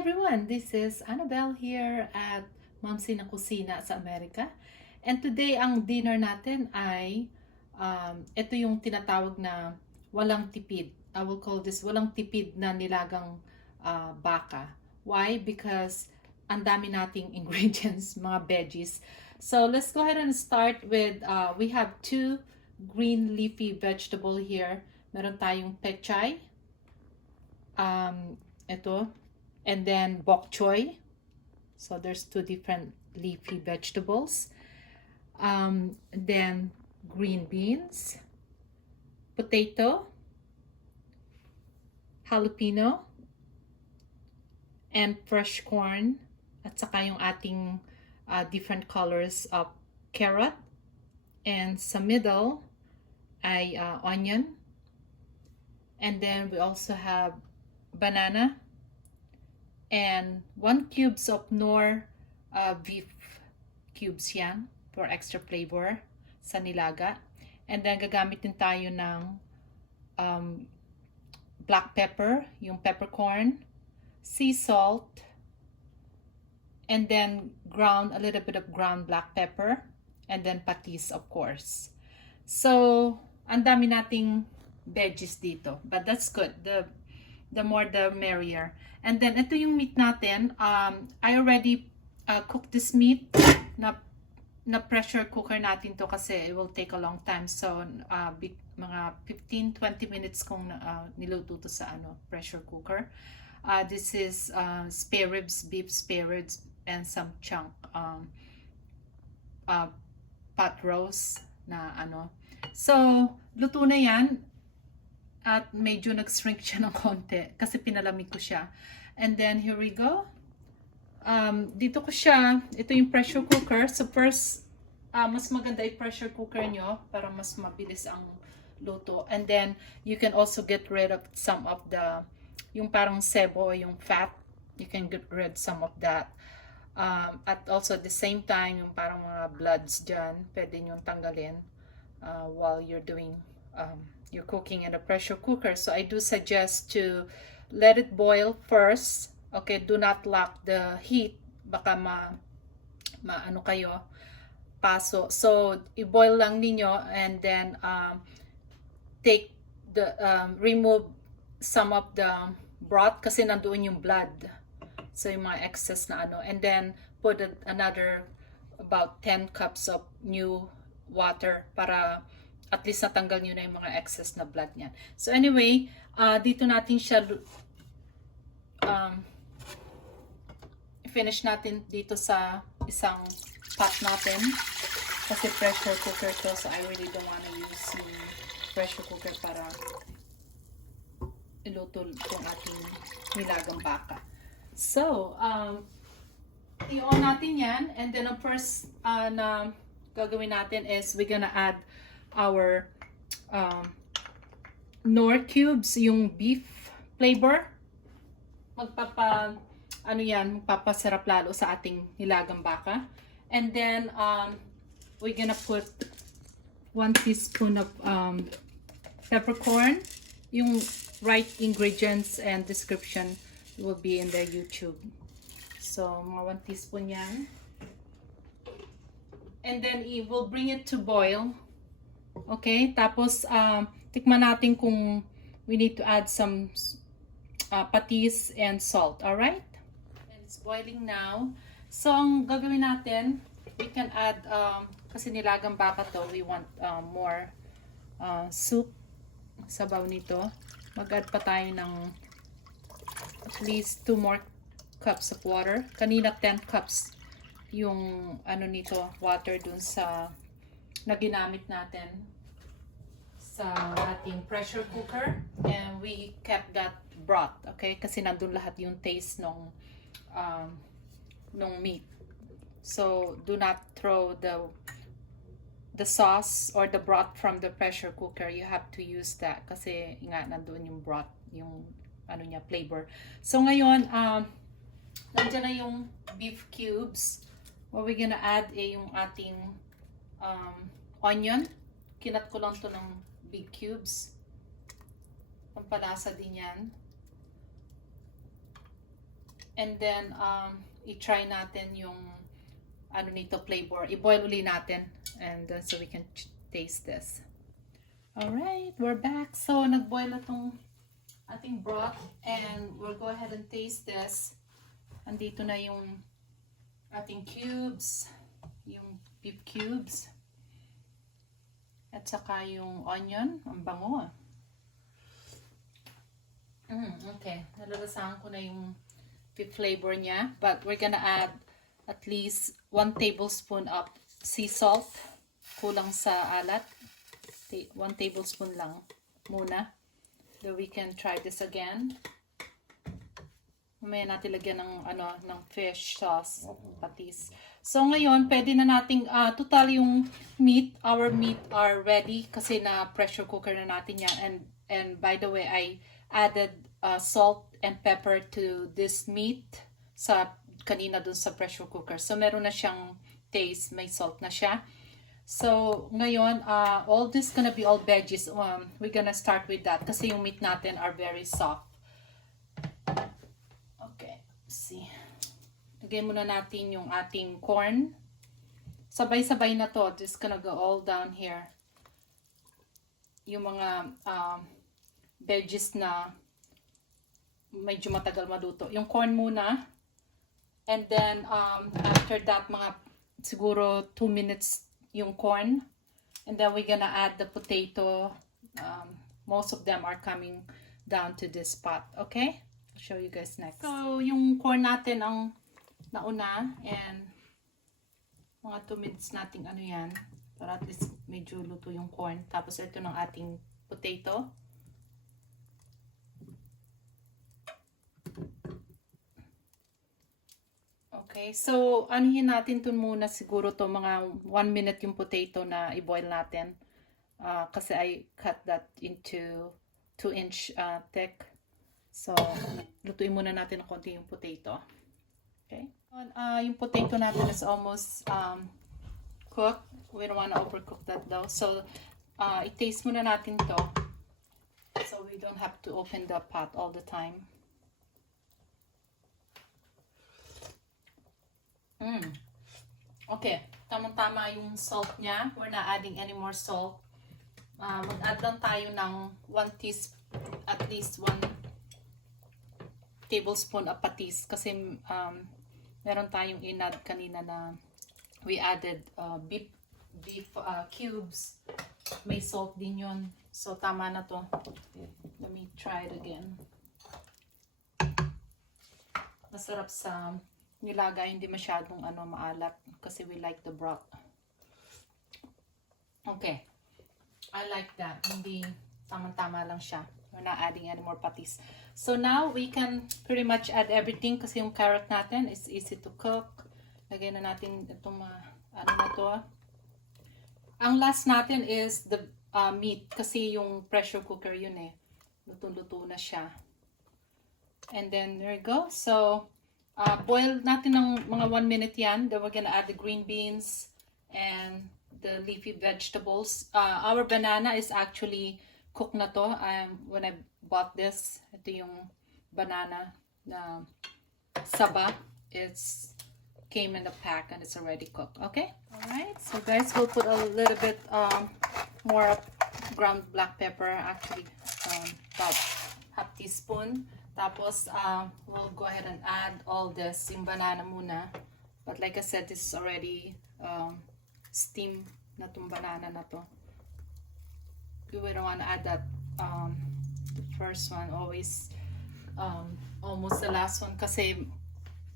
everyone, this is Annabelle here at Mamsi na Kusina sa Amerika. And today ang dinner natin ay ito yung tinatawag na walang tipid. I will call this walang tipid na nilagang baka. Why? Because ang dami nating ingredients, mga veggies. So let's go ahead and start with, we have two green leafy vegetable here. Meron tayong petchay. Ito. And then bokchoy. So there's two different leafy vegetables. Then green beans, potato, jalapeno, and fresh corn. At saka yung ating different colors of carrot. And sa middle ay onion. And then we also have banana. And 1 cubes of knorr beef cubes yan for extra flavor sa nilaga. And then gagamit din tayo ng black pepper, yung peppercorn, sea salt, and then a little bit of ground black pepper, and then patis, of course. So, ang dami nating veggies dito, but that's good. The more the merrier. And then ito yung meat natin. I already cooked this meat. Na pressure cooker natin to kasi it will take a long time. So mga 15-20 minutes kung niluto to sa pressure cooker. This is spare ribs, beef spare ribs, and some chunk pot roast na So luto na yan. At medyo nag-shrink siya ng konti kasi pinalamig ko siya. And then here we go. Dito ko siya, ito yung pressure cooker. So first, mas maganda yung pressure cooker nyo para mas mabilis ang luto. And then you can also get rid of some of the, yung parang sebo, yung fat. You can get rid some of that. At also at the same time, yung parang mga bloods dyan, pwede nyo tanggalin while you're doing you're cooking in a pressure cooker. So I do suggest to let it boil first. Okay, do not lock the heat. Baka maano kayo, paso. So i-boil lang ninyo and then take the remove some of the broth kasi nandoon yung blood. So yung mga excess na and then put another about 10 cups of new water para at least natanggal nyo na yung mga excess na blood niyan. So anyway, dito natin siya finish natin dito sa isang pot natin kasi pressure cooker to, so I really don't want to use yung pressure cooker para iluto itong ating nilagang baka. So, i-on natin yan, and then ang first na gagawin natin is we're gonna add our knorr cubes, yung beef flavor. Magpapasarap lalo sa ating nilagang baka. And then we're gonna put 1 teaspoon of peppercorn. Yung right ingredients and description will be in the YouTube. So mga 1 teaspoon yan. And then we'll bring it to boil. Okay, tapos tikman natin kung we need to add some patis and salt. Alright? And it's boiling now. So, ang gagawin natin, we can add, kasi nilagang baka to, we want more soup, sabaw nito. Mag-add pa tayo ng at least 2 more cups of water. Kanina 10 cups yung nito, water dun sa na ginamit natin sa ating pressure cooker, and we kept that broth, okay, kasi nandun lahat yung taste nung meat. So do not throw the sauce or the broth from the pressure cooker. You have to use that kasi nga nandun yung broth, yung niya flavor. So ngayon nandiyan na yung beef cubes. What we're gonna add yung ating onion. Kinat ko lang to ng big cubes. Pampalasa din yan. And then, i-try natin yung ano nito flavor. I-boil uli natin. And so we can taste this. Alright, we're back. So, nag-boil na tong ating broth. And we'll go ahead and taste this. Andito na yung ating cubes. Yung beef cubes. At saka yung onion. Ang bango ah. Okay, nalalasahan ko na yung beef flavor niya. But we're gonna add at least 1 tablespoon of sea salt. Kulang sa alat. 1 tablespoon lang muna. Then we can try this again. Mamaya natin lagyan ng fish sauce, patis. So ngayon, pwede na nating total yung meat. Our meat are ready kasi na pressure cooker na natin yan. And by the way, I added salt and pepper to this meat sa kanina dun sa pressure cooker. So meron na siyang taste, may salt na siya. So ngayon, all this gonna be all veggies. We're gonna start with that kasi yung meat natin are very soft. Okay, let's see. Lagyan muna natin yung ating corn. Sabay-sabay na to. Just gonna go all down here. Yung mga veggies na medyo matagal maluto. Yung corn muna. And then, after that, mga siguro 2 minutes yung corn. And then, we're gonna add the potato. Most of them are coming down to this pot. Okay? I'll show you guys next. So, yung corn natin ang nauna. And, mga 2 minutes nating ano yan. Para at least medyo luto yung corn. Tapos, ito ng ating potato. Okay, so anuhin natin to muna siguro to mga 1 minute yung potato na i-boil natin. Kasi I cut that into 2-inch thick. So, lutuin muna natin ng konti yung potato. Okay. Yung potato natin is almost cooked. We don't want to overcook that though. So, i-taste muna natin to. So, we don't have to open the pot all the time. Okay, tamang-tama yung salt niya. We're not adding any more salt. Mag-add lang tayo ng at least 1 tablespoon of patis. Kasi meron tayong in-add kanina na we added beef cubes. May salt din yun. So, tama na to. Let me try it again. Masarap sa nilaga, hindi masyadong maalat kasi we like the broth. Okay. I like that. Hindi tamang-tama lang siya. We're not adding any more patis. So now we can pretty much add everything kasi yung carrot natin is easy to cook. Lagyan na natin itong na to. Ang last natin is the meat kasi yung pressure cooker yun eh. Luto-luto na siya. And then there you go. So boil natin ng mga 1 minute yan. Then we're gonna add the green beans and the leafy vegetables. Our banana is actually cooked na to. When I bought this, ito yung banana na saba. It's came in the pack and it's already cooked. Okay? Alright. So guys, we'll put a little bit more ground black pepper. Actually, about half teaspoon. Tapos, we'll go ahead and add all this, yung banana muna. But like I said, this is already steamed na itong banana na to. We don't want to add that, the first one, always, almost the last one, kasi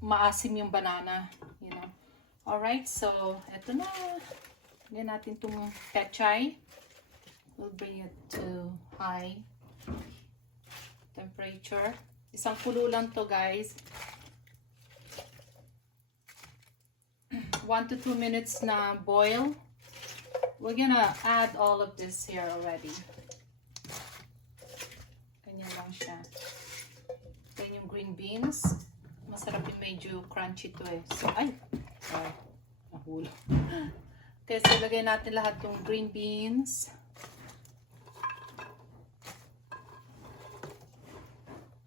maasim yung banana, you know. Alright, so, eto na. Lagyan natin itong petchay. We'll bring it to high temperature. Isang kulo lang to guys. 1 to 2 minutes na boil. We're gonna add all of this here already. Ganyan lang siya. Then yung green beans. Masarap yung medyo crunchy to eh. So, sorry. Nahulog. Okay, so lagay natin lahat yung green beans.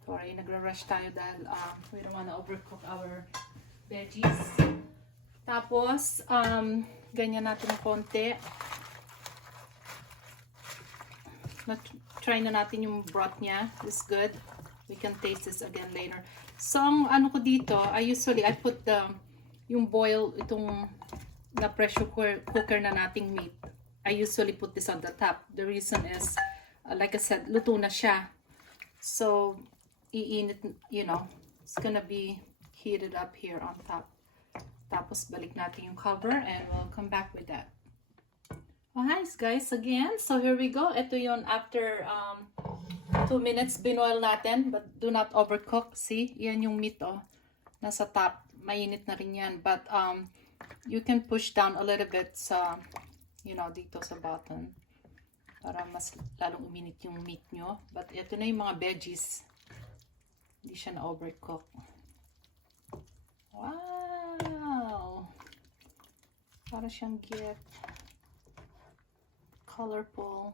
Sorry, nagra-rush tayo dahil we don't wanna overcook our veggies. Tapos, ganyan natin ng konti. Try na natin yung broth niya. It's good. We can taste this again later. So, ang ano ko dito, I put yung boil, itong na pressure cooker na nating meat. I usually put this on the top. The reason is, like I said, luto na siya. So, iinit, you know, it's gonna be heated up here on top. Tapos, balik natin yung cover and we'll come back with that. Oh, hi guys, again. So, here we go. Ito yon after 2 minutes, binoil natin, but do not overcook. See, yan yung meat, oh, nasa top. Mainit na rin yan. But, you can push down a little bit sa, you know, dito sa bottom. Para mas lalong uminit yung meat nyo. But, ito na yung mga veggies. Hindi siya na overcook. Wow! Para siyang gift. Colorful.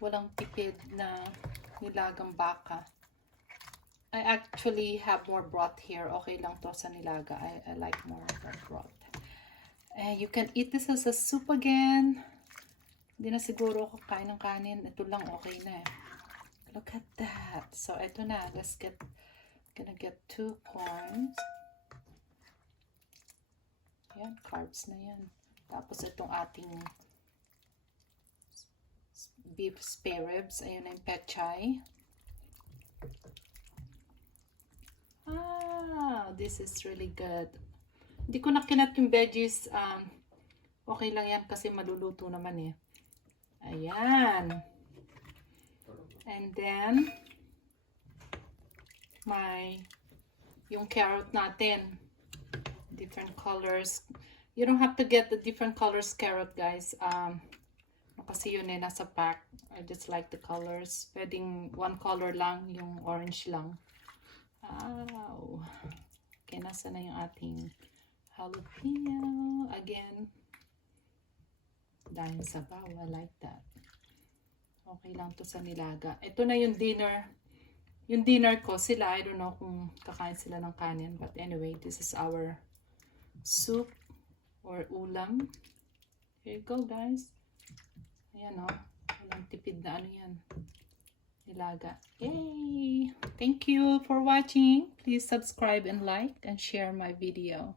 Walang tipid na nilagang baka. I actually have more broth here. Okay lang to sa nilaga. I like more broth. And you can eat this as a soup again. Hindi na siguro ako kain ng kanin. Ito lang okay na eh. Look at that. So, ito na. Gonna get 2 corns. Yan, carbs na yan. Tapos itong ating beef spare ribs. Ayun na yung petchay. This is really good. Hindi ko na kinat yung veggies. Okay lang yan kasi maluluto naman eh. Ayan. And then, yung carrot natin. Different colors. You don't have to get the different colors carrot, guys. Kasi yun eh, nasa pack. I just like the colors. Pwedeng one color lang, yung orange lang. Wow. Okay, nasa na yung ating jalapeno. Again, dahil sabaw. I like that. Okay lang to sa nilaga. Ito na yung dinner. Yung dinner ko, sila, I don't know kung kakain sila ng kanin. But anyway, this is our soup or ulam. Here you go, guys. Ayan o. Walang tipid na ano yan. Nilaga. Yay! Thank you for watching. Please subscribe and like and share my video.